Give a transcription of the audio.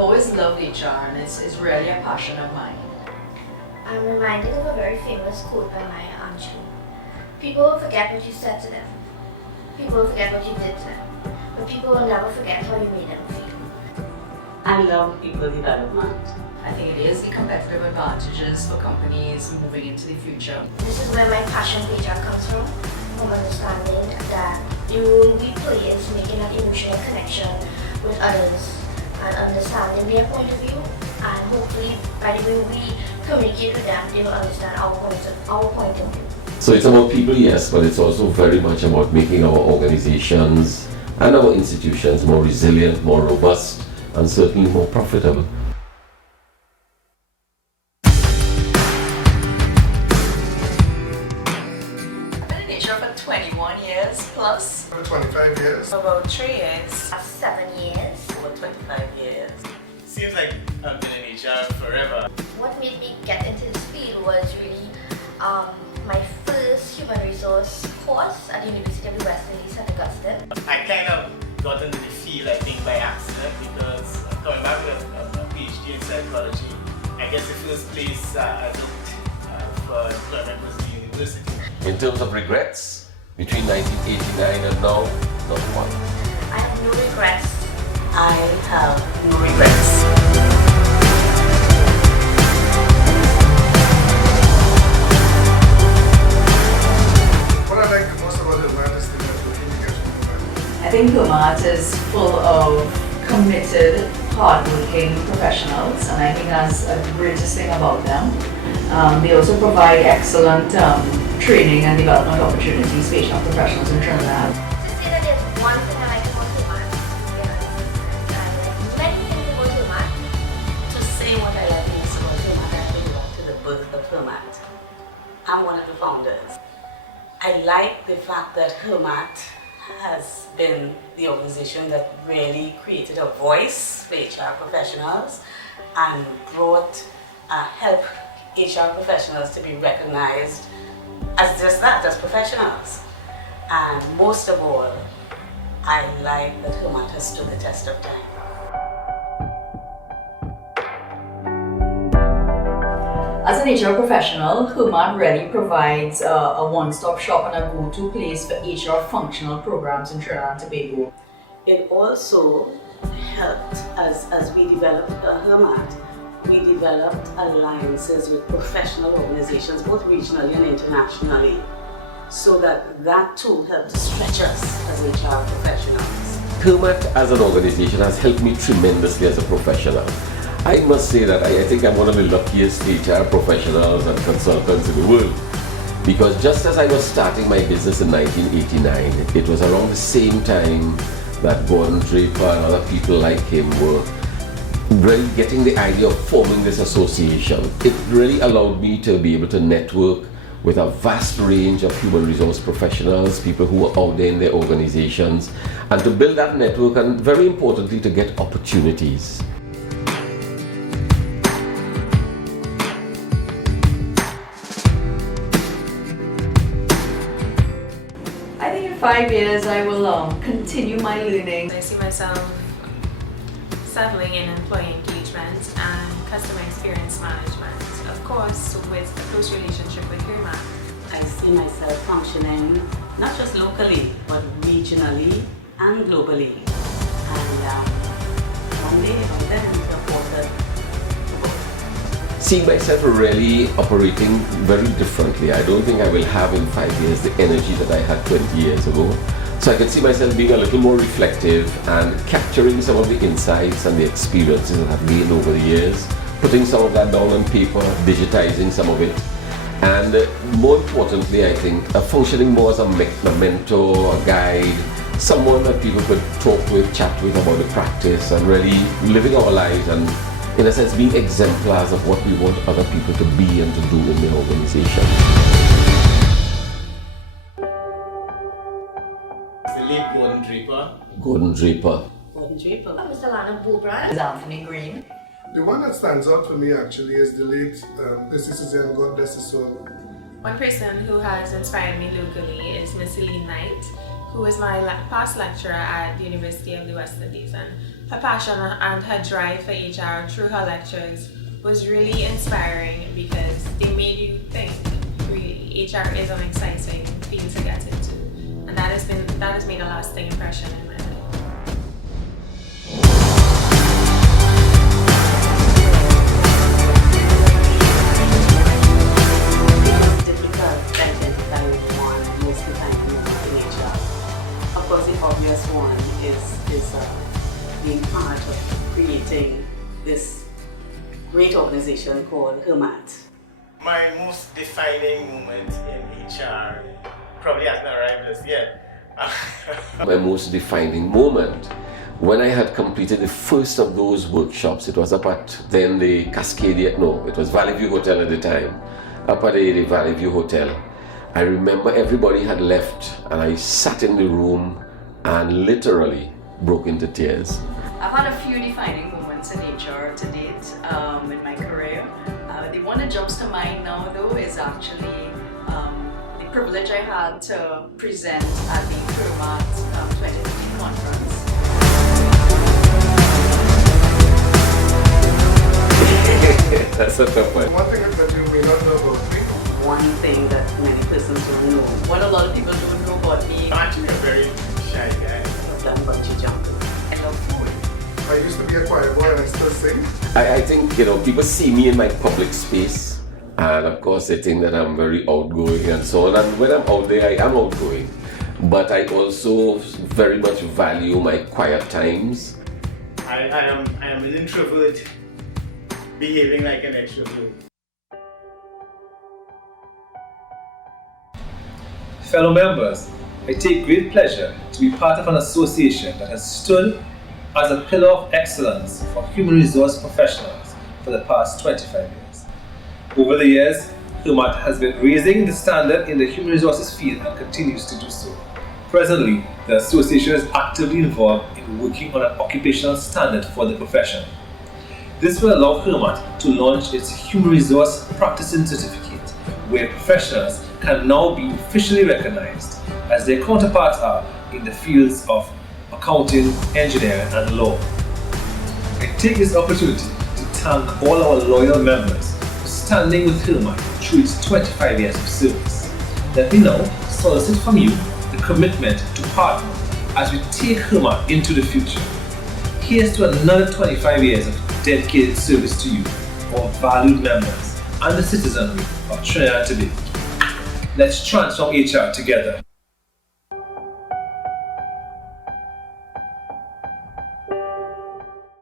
always loved HR, and it's really a passion of mine. I'm reminded of a very famous quote by my aunt. People will forget what you said to them. People will forget what you did to them. But people will never forget how you made them feel. I love people development. I think it is the competitive advantages for companies moving into the future. This is where my passion for HR comes from understanding that the role we play is making that emotional connection with others and understanding their point of view, and hopefully by the way we communicate with them, they will understand our point of view. So it's about people, yes, but it's also very much about making our organizations and our institutions more resilient, more robust, and certainly more profitable. I've been in HR for 21 years plus. For 25 years. About 3 years. 7 years. Over 25 years. Seems like I've been in HR forever. What made me get into this field was really my first human resource course at the University of the West Indies, St. Augustine. I kind of got into the field, I think, by accident because coming back with a PhD in psychology, I guess the first place I looked for employment was the university. In terms of regrets, between 1989 and now, not one. I have no regrets. I have no regrets. What I like the most about HRMATT is the networking you get from HRMATT. I think HRMATT is full of committed, hardworking professionals, and I think that's the greatest thing about them. They also provide excellent training and development opportunities for HR professionals in Trinidad. To say that there's one thing I like about HRMATT, I like many things about HRMATT. To say what I like most about HRMATT, I go back to the birth of HRMATT. I'm one of the founders. I like the fact that HRMATT has been the organization that really created a voice for HR professionals and brought help HR professionals to be recognized as just that, as professionals. And most of all, I like that HRMATT has stood the test of time. As an HR professional, HRMATT really provides a one-stop shop and a go-to place for HR functional programs in Trinidad and Tobago. It also helped as we developed HRMATT. We developed alliances with professional organizations, both regionally and internationally, so that too helped stretch us as HR professionals. HRMATT as an organization has helped me tremendously as a professional. I must say that I think I'm one of the luckiest HR professionals and consultants in the world, because just as I was starting my business in 1989, it was around the same time that Gordon Draper and other people like him were really getting the idea of forming this association. It really allowed me to be able to network with a vast range of human resource professionals, people who were out there in their organizations, and to build that network, and very importantly, to get opportunities. I think in 5 years I will continue my learning. I see myself settling in employee engagement and customer experience management, of course with a close relationship with HRMATT. I see myself functioning not just locally, but regionally and globally. And one day I'll then support Seeing myself really operating very differently. I don't think I will have in 5 years the energy that I had 20 years ago. So I can see myself being a little more reflective and capturing some of the insights and the experiences that I've gained over the years, putting some of that down on paper, digitizing some of it, and more importantly, I think, functioning more as a mentor, a guide, someone that people could talk with, chat with about the practice, and really living our lives and, in a sense, being exemplars of what we want other people to be and to do in their organization. The late Gordon Draper. Gordon Draper. Gordon Draper. Mr. Lana Bobran. Is Anthony Green. The one that stands out for me actually is the late Percy Suzanne, God bless his soul. One person who has inspired me locally is Miss Eileen Knight, who was my past lecturer at the University of the West Indies, and her passion and her drive for HR through her lectures was really inspiring because they made you think, really, HR is an exciting field to get into, and that has made a lasting impression in my life. Of course, the obvious one is being part of creating this great organization called HRMATT. My most defining moment in HR probably hasn't arrived just yet. My most defining moment, when I had completed the first of those workshops, it was up at then the Cascadia, no, it was Valley View Hotel at the time, up at the Valley View Hotel. I remember everybody had left and I sat in the room and literally broke into tears. I've had a few defining moments in HR to date in my career. The one that jumps to mind now though is actually the privilege I had to present at the HRMATT 2015 conference. That's a tough one. One thing that you may not know about me. One thing that many persons don't know. What a lot of people don't know about me. I'm actually a very shy guy. I've done bungee jumping. I love food. I used to be a choir boy and I still sing. I think, people see me in my public space, and of course they think that I'm very outgoing and so on, and when I'm out there I am outgoing, but I also very much value my quiet times. I am an introvert behaving like an extrovert. Fellow members, I take great pleasure to be part of an association that has stood as a pillar of excellence for human resource professionals for the past 25 years. Over the years, HRMATT has been raising the standard in the human resources field and continues to do so. Presently, the association is actively involved in working on an occupational standard for the profession. This will allow HRMATT to launch its Human Resource Practicing Certificate, where professionals can now be officially recognized as their counterparts are in the fields of accounting, engineering, and law. I take this opportunity to thank all our loyal members for standing with HRMATT through its 25 years of service. Let me now solicit from you the commitment to partner as we take HRMATT into the future. Here's to another 25 years of dedicated service to you, our valued members, and the citizenry of Trinidad and Tobago. Let's transform HR together.